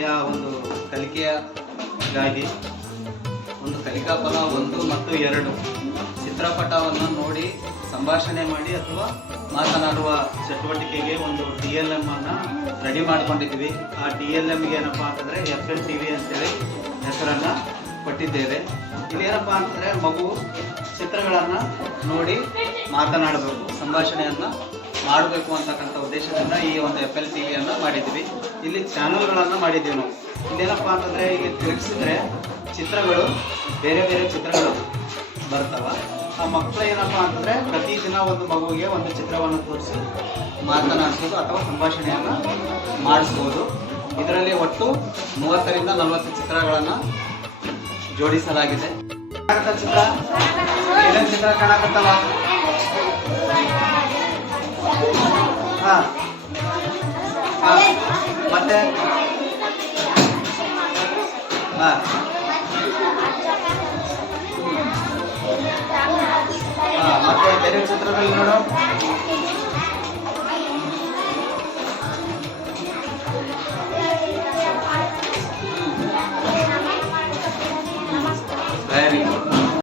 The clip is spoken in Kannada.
ಯಾ ಒಂದು ಕಲಿಕೆಯಾಗಿ ಒಂದು ಕಲಿಕಾ ಫಲ ಒಂದು ಮತ್ತು ಎರಡು. ಚಿತ್ರಪಟವನ್ನು ನೋಡಿ ಸಂಭಾಷಣೆ ಮಾಡಿ ಅಥವಾ ಮಾತನಾಡುವ ಚಟುವಟಿಕೆಗೆ ಒಂದು ಡಿ ಎಲ್ ಎಂ ಅನ್ನು ರೆಡಿ ಮಾಡಿಕೊಂಡಿದ್ದೀವಿ. ಆ ಡಿ ಎಲ್ ಎಮ್ಗೆ ಏನಪ್ಪ ಅಂತಂದರೆ ಎಫ್ ಎಲ್ ಟಿ ವಿ ಅಂತೇಳಿ ಹೆಸರನ್ನು ಕೊಟ್ಟಿದ್ದೇವೆ. ಅಂತಂದರೆ ಅಂತಂದ್ರೆ ಮಗು ಚಿತ್ರಗಳನ್ನು ನೋಡಿ ಮಾತನಾಡಬೇಕು, ಸಂಭಾಷಣೆಯನ್ನ ಮಾಡಬೇಕು ಅಂತಕ್ಕಂಥ ಉದ್ದೇಶದಿಂದ ಈ ಒಂದು ಎಫ್ ಎಲ್ ಟಿ ವಿಯನ್ನು ಮಾಡಿದ್ವಿ ಇಲ್ಲಿ ಚಾನಲ್ಗಳನ್ನು ಮಾಡಿದ್ದೀವಿ ನಾವು. ಇಲ್ಲೇನಪ್ಪ ಅಂತಂದರೆ ಇಲ್ಲಿ ತಿರುಗಿಸಿದ್ರೆ ಚಿತ್ರಗಳು, ಬೇರೆ ಬೇರೆ ಚಿತ್ರಗಳು ಬರ್ತವೆ. ಆ ಮಕ್ಕಳು ಏನಪ್ಪ ಅಂತಂದರೆ ಪ್ರತಿದಿನ ಒಂದು ಮಗುವಿಗೆ ಒಂದು ಚಿತ್ರವನ್ನು ತೋರಿಸಿ ಮಾತನಾಡಿಸೋದು ಅಥವಾ ಸಂಭಾಷಣೆಯನ್ನು ಮಾಡಿಸ್ಬೋದು. ಇದರಲ್ಲಿ ಒಟ್ಟು ಮೂವತ್ತರಿಂದ ನಲವತ್ತು ಚಿತ್ರಗಳನ್ನು ಜೋಡಿಸಲಾಗಿದೆ. ಚಿತ್ರ? ಏನೇನು ಚಿತ್ರ ಕಾಣಕತ್ತವ? ಹಾ. ಹಾಂ. ಮತ್ತೆ? ಹಾ. ಹಾಂ ಮತ್ತೆ ಬೇರೆ ಚಿತ್ರದಲ್ಲಿ ನೋಡು.